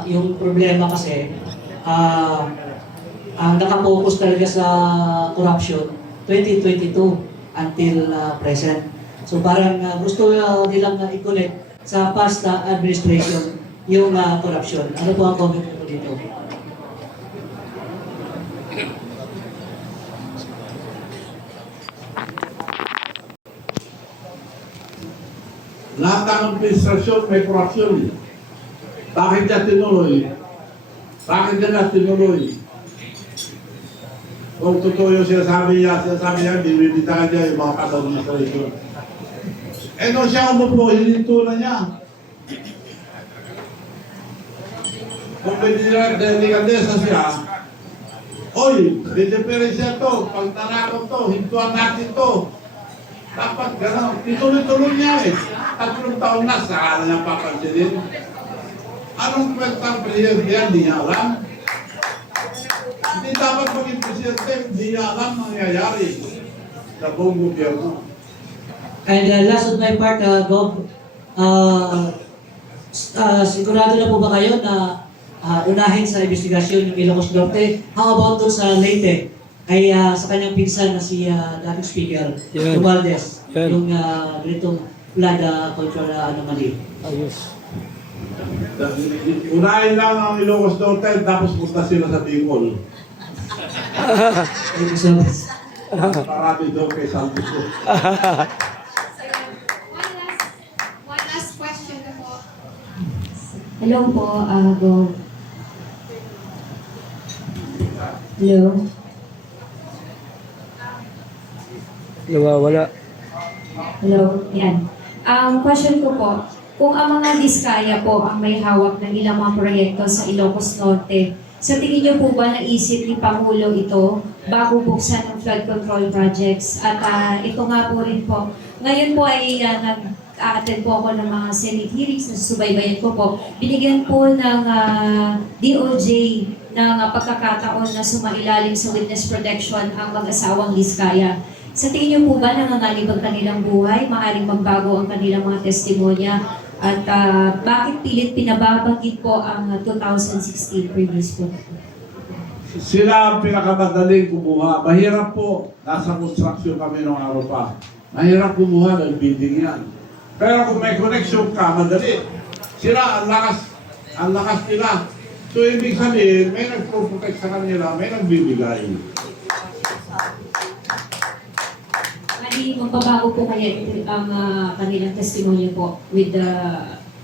yung problema kasi ang nakapokus talaga sa corruption 2022 until present. So parang gusto nilang i-connect sa past administration yung corruption. Ano po ang comment ko dito? Lahat ng administrasyon may korupsyon. Bakit niya tinuloy? Bakit niya na tinuloy? Kung totoo yung sinasabi niya, binibitahan niya yung mga pag-administrasyon. Eh nung siya umupo, hininto na niya. Kung may delikadesa siya, oy, may diferensya to, pag nanakaw to, hintuan natin to. Dapat gano'n, ituloy-tuloy niya eh. 3 taon na, saka na niya papansinin. Anong kwentang presidente yan, hindi niya alam. Hindi dapat maging presidente, hindi niya alam nangyayari sa buong gobyerno. And last on my part, Gov, sigurado na po ba kayo na unahin sa investigasyon yung Ilocos Norte? How about doon sa Leyte? Ay sa kanyang pinsan na si dating Speaker, Romualdez, yung ganitong flood control anomaly. Ayos. Unahin lang ang Ilocos Norte, tapos punta sila sa Bicol. Thank you so much. Marami doon kay Santos. One last question na po. Hello po, Gov. Hello? Nawawala. Hello? Yan. Question ko po, kung ang mga diskaya po ang may hawak ng ilang mga proyekto sa Ilocos Norte, Sa tingin niyo po ba naisip ni Pangulo ito bago buksan ng flood control projects? At ito nga po rin po, ngayon po ay nag-a-attend po ako ng mga Senate hearings na susubaybayan ko po. Binigyan po ng DOJ ng pagkakataon na sumailalim sa witness protection ang mag-asawang Vizcaya. Sa tingin niyo po ba nanganganib ang kanilang buhay? Maaaring magbago ang kanilang mga testimonya? At bakit pilit pinababanggit po ang 2016 previous po? Sila ang pinakamadaling kumuha. Mahirap po. Nasa construction kami nung araw pa. Mahirap kumuha ng building yan. Pero kung may connection ka, madali. Sila, ang lakas nila. So, ibig sabihin, may nag-protect sa kanila, may nagbibigay. Magbabago po kaya ang kanilang testimonya po with the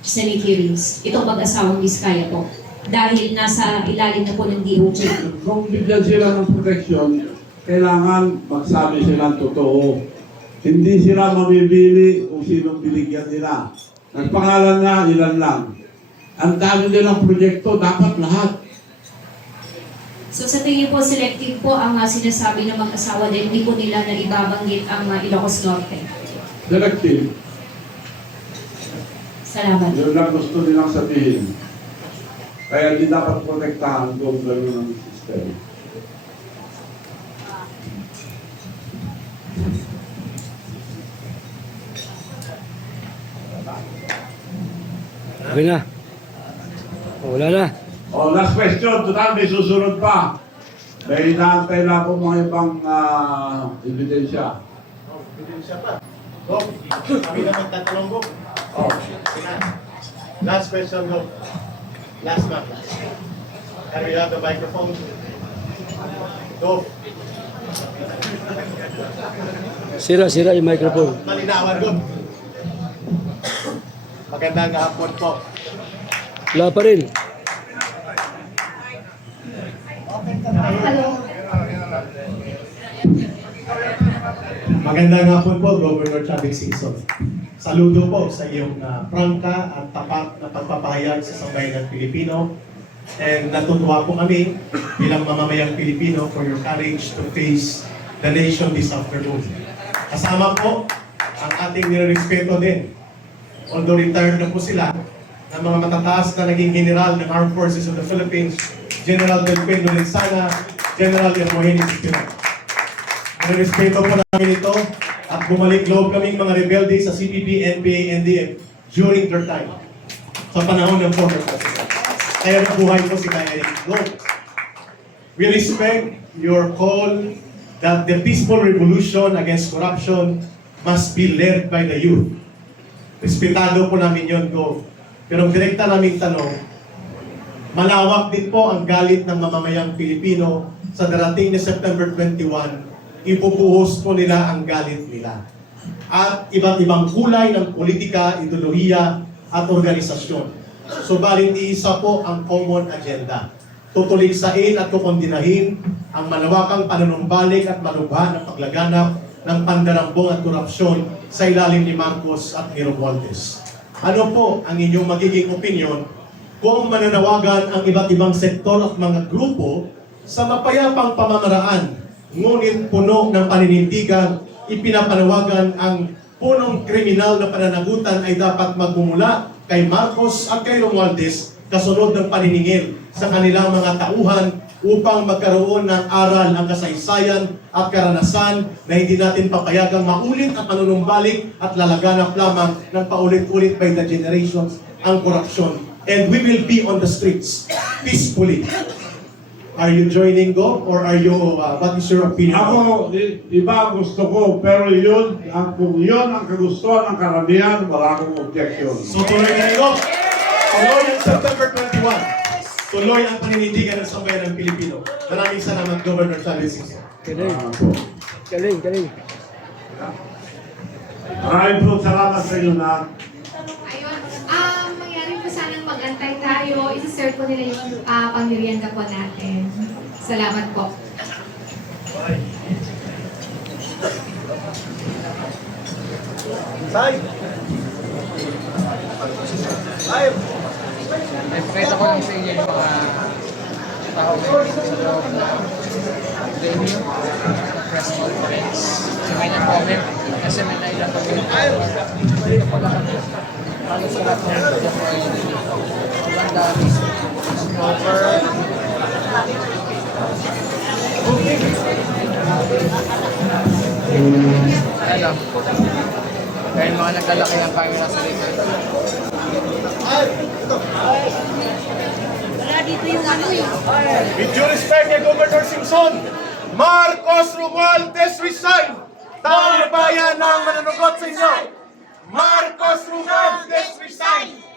Senate hearings, itong mag-asawang Vizcaya po, dahil nasa ilalim na po ng DOJ. Kung bigyan sila ng protection, kailangan magsabi silang totoo. Hindi sila mamibili kung sinong binigyan nila. Nagpangalan na, ilan lang. Ang dami nilang proyekto, dapat lahat. So sa tingin po, selective po ang sinasabi ng mag-asawa dahil hindi po nila na ibabanggit ang Ilocos Norte. Selective. Salamat. Yun lang gusto nilang sabihin. Kaya hindi dapat protektahan kung gano'n ang system. Okay na. Wala na. Oh, last question. Total, may susunod pa. May inaantay lang po mga ibang ebidensya. Ebidensya pa. Go. Kami naman tatlong go. Oh. Last question, go. Last one. Can we have the microphone? Go. Sira yung microphone. Malinawan, go. Magandang hapon po. Wala pa rin. Magandang hapon po, Governor Chavez Singson. Saludo po sa iyong prangka at tapat na pagpapahayag sa sambayan ng Pilipino. And natutuwa po kami bilang mamamayang Pilipino for your courage to face the nation this afternoon. Kasama po ang ating nirespeto din. Although retired na po sila, ng mga matataas na naging general ng Armed Forces of the Philippines, General Delfino Lensana, General Hermogenes Espino. Nirespeto po namin ito at bumalik loob kaming mga rebelde sa CPP, NPA, NDF during their time sa panahon ng former president. Kaya nabuhay po si Kaya Go. We respect your call that the peaceful revolution against corruption must be led by the youth. Respetado po namin yun, Go. Pero ang direkta naming tanong, malawak din po ang galit ng mamamayang Pilipino sa darating na September 21, ipupuhos po nila ang galit nila. At iba't ibang kulay ng politika, ideolohiya at organisasyon. Subalit iisa po ang common agenda. Tutuligsain at kukondinahin ang malawakang panunumbalik at malubha ng paglaganap ng pandarambong at korupsyon sa ilalim ni Marcos at ni Romualdez. Ano po ang inyong magiging opinion kung mananawagan ang iba't ibang sektor at mga grupo sa mapayapang pamamaraan, ngunit puno ng paninindigan, ipinapanawagan ang punong kriminal na pananagutan ay dapat magmumula kay Marcos at kay Romualdez kasunod ng paniningil sa kanilang mga tauhan upang magkaroon ng aral ang kasaysayan at karanasan na hindi natin papayagang maulit at manunumbalik at lalaganap lamang ng paulit-ulit by the generations ang korupsyon. And we will be on the streets peacefully. Are you joining, Go? Or are you, what is your opinion? Ako, iba ang gusto ko, pero kung yun ang kagustuhan ng karamihan, wala akong objection. So tuloy na Go. Tuloy ang September 21. Tuloy ang paninindigan ng sambayan ng Pilipino. Maraming salamat, Governor Chavez Singson. Galing. Maraming po salamat sa inyo na. Mangyari po sanang mag-antay tayo. Isa-serve po nila yung pangmerienda po natin. Salamat po. Ipakita ko lang sa inyo yung mga tao ngayon sa loob ng venue, press conference. So may nag-comment kasi may nailatag yung pagkakataon. Halos sa lahat ng maganda over. Alam, dahil mga naglalaki ang camera sa likod. Wala dito yung ano eh. With due respect kay Governor Singson, Marcos Romualdez resign! Taong bayan ng mananugot sa inyo! Marcos Romualdez resign!